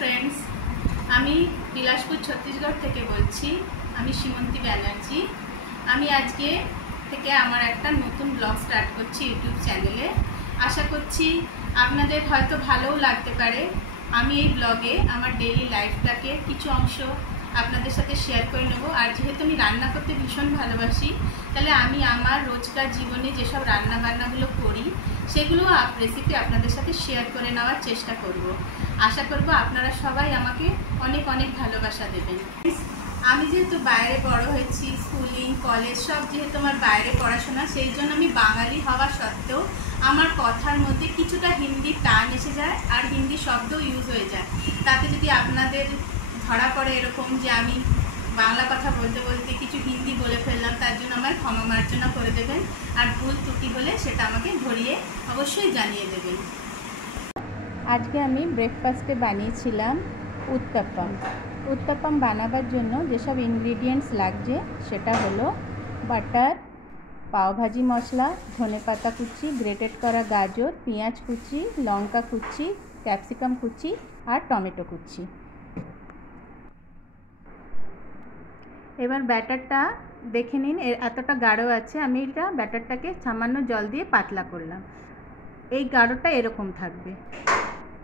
Friends আমি বিলাসপুর ছত্তিশগড় থেকে বলছি। আমি সীমন্তী ব্যানার্জি। আমি আজকে থেকে আমার একটা নতুন ব্লগ স্টার্ট করছি ইউটিউব চ্যানেলে। আশা করছি আপনাদের হয়তো ভালোও লাগতে পারে। আমি এই ব্লগে আমার ডেইলি লাইফটাকে কিছু অংশ আপনাদের সাথে শেয়ার করে নেব। আর যেহেতু আমি রান্না করতে ভীষণ ভালোবাসি, তাহলে আমি আমার রোজকার জীবনে যেসব রান্না বান্নাগুলো করি সেগুলো রেসিপি আপনাদের সাথে শেয়ার করে নেওয়ার চেষ্টা করব। আশা করব আপনারা সবাই আমাকে অনেক অনেক ভালোবাসা দেবেন। আমি যেহেতু বাইরে বড় হয়েছি, স্কুলিং কলেজ সব যেহেতু আমার বাইরে পড়াশোনা, সেই জন্য আমি বাঙালি হওয়া সত্ত্বেও আমার কথার মধ্যে কিছুটা হিন্দি টান এসে যায় আর হিন্দি শব্দ ইউজ হয়ে যায়। তাতে যদি আপনাদের ধরা পড়ে এরকম যে আমি বাংলা কথা বলতে বলতে কিছু হিন্দি বলে ফেললাম, তার জন্য আমার ক্ষমা মার্জনা করে দেবেন। আর ভুল ত্রুটি হলে সেটা আমাকে ধরিয়ে অবশ্যই জানিয়ে দেবেন। আজকে আমি ব্রেকফাস্টে বানিয়েছিলাম উত্তপম বানাবার জন্য যেসব ইনগ্রিডিয়েন্টস লাগছে সেটা হলো বাটার, পাওভাজি মশলা, ধনেপাতা কুচি, গ্রেটেড করা গাজর, পেঁয়াজ কুচি, লঙ্কা কুচি, ক্যাপসিকাম কুচি আর টমেটো কুচি। এবার ব্যাটারটা দেখে নিন, এতটা গাঢ় আছে। আমি এটা ব্যাটারটাকে সামান্য জল দিয়ে পাতলা করলাম। এই গাঢ়টা এরকম থাকবে।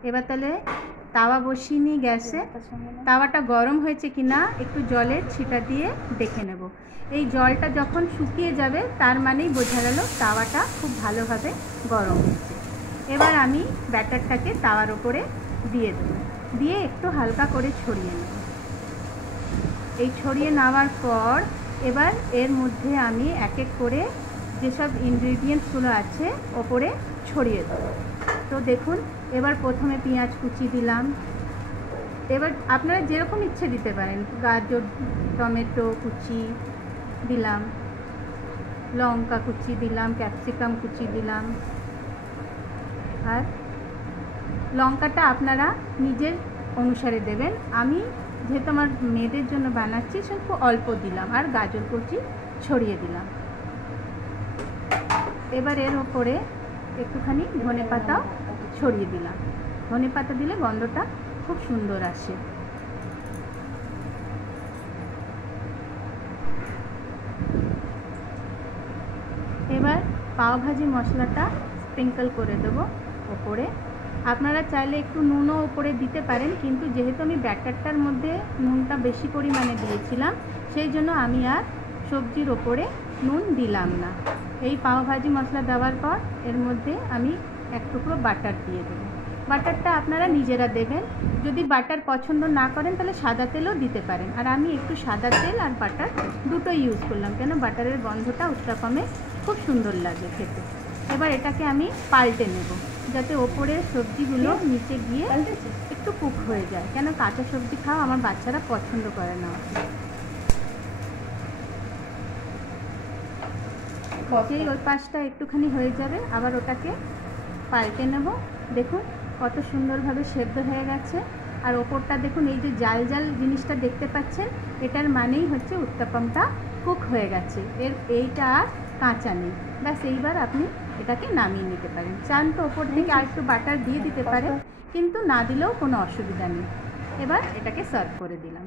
এবার তাহলে তাওয়া বসিয়ে নিই গ্যাসে। তাওয়াটা গরম হয়েছে কি না একটু জলের ছিটা দিয়ে দেখে নেব। এই জলটা যখন শুকিয়ে যাবে তার মানেই বোঝা গেল তাওয়াটা খুব ভালোভাবে গরম হয়েছে। এবার আমি ব্যাটারটাকে তাওয়ার ওপরে দিয়ে দেব, দিয়ে একটু হালকা করে ছড়িয়ে নেব। এই ছড়িয়ে নেওয়ার পর এবার এর মধ্যে আমি এক এক করে যেসব ইনগ্রিডিয়েন্টসগুলো আছে ওপরে ছড়িয়ে দেব। তো দেখুন, এবার প্রথমে পেঁয়াজ কুচি দিলাম। এবার আপনারা যেরকম ইচ্ছে দিতে পারেন, গাজর টমেটো কুচি দিলাম, লঙ্কা কুচি দিলাম, ক্যাপসিকাম কুচি দিলাম। আর লঙ্কাটা আপনারা নিজের অনুসারে দেবেন। আমি যেহেতু আমার মেয়েদের জন্য বানাচ্ছি সেহেতু অল্প দিলাম। আর গাজর কুচি ছড়িয়ে দিলাম। এবার এর ওপরে একটুখানি ধনেপাতাও ছড়িয়ে দিলাম। ধনেপাতা দিলে গন্ধটা খুব সুন্দর আসে। এবার পাওভাজি মশলাটা স্প্রিঙ্কল করে দেবো ওপরে। আপনারা চাইলে একটু নুনও ওপরে দিতে পারেন, কিন্তু যেহেতু আমি ব্যাটারটার মধ্যে নুনটা বেশি পরিমাণে দিয়েছিলাম সেই জন্য আমি আর সবজির ওপরে নুন দিলাম না। এই পাওভাজি মশলা দেওয়ার পর এর মধ্যে আমি এক টুকরো বাটার দিয়ে দেবো। বাটারটা আপনারা নিজেরা দেবেন। যদি বাটার পছন্দ না করেন তাহলে সাদা তেলও দিতে পারেন। আর আমি একটু সাদা তেল আর বাটার দুটোই ইউজ করলাম, কেন বাটারের গন্ধটা উত্তপমে খুব সুন্দর লাগে খেতে। এবার এটাকে আমি পাল্টে নেব যাতে ওপরের সবজিগুলো নিচে গিয়ে একটু কুক হয়ে যায়, কেন কাঁচা সবজি খাওয়া আমার বাচ্চারা পছন্দ করে না। যেই ওই পাশটা একটুখানি হয়ে যাবে আবার ওটাকে পাল্টে নেব। দেখুন কত সুন্দরভাবে সেদ্ধ হয়ে গেছে। আর ওপরটা দেখুন, এই যে জাল জাল জিনিসটা দেখতে পাচ্ছেন, এটার মানেই হচ্ছে উত্তপমটা কুক হয়ে গেছে। এইটা আর কাঁচা নেই। ব্যাস এইবার আপনি এটাকে নামিয়ে নিতে পারেন। চান তো ওপর থেকে আর একটু বাটার দিয়ে দিতে পারেন, কিন্তু না দিলেও কোনো অসুবিধা নেই। এবার এটাকে সার্ভ করে দিলাম।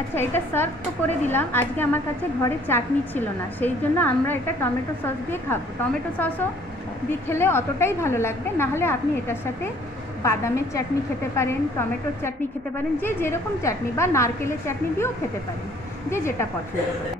আচ্ছা, এটা সার্ভ তো করে দিলাম। আজকে আমার কাছে ঘরে চাটনি ছিল না, সেই জন্য আমরা এটা টমেটো সস দিয়ে খাবো। টমেটো সসও দিয়ে খেলে অতটাই ভালো লাগবে। নাহলে আপনি এটার সাথে বাদামের চাটনি খেতে পারেন, টমেটোর চাটনি খেতে পারেন, যে যেরকম চাটনি, বা নারকেলের চাটনি দিয়েও খেতে পারেন, যে যেটা পছন্দ করে।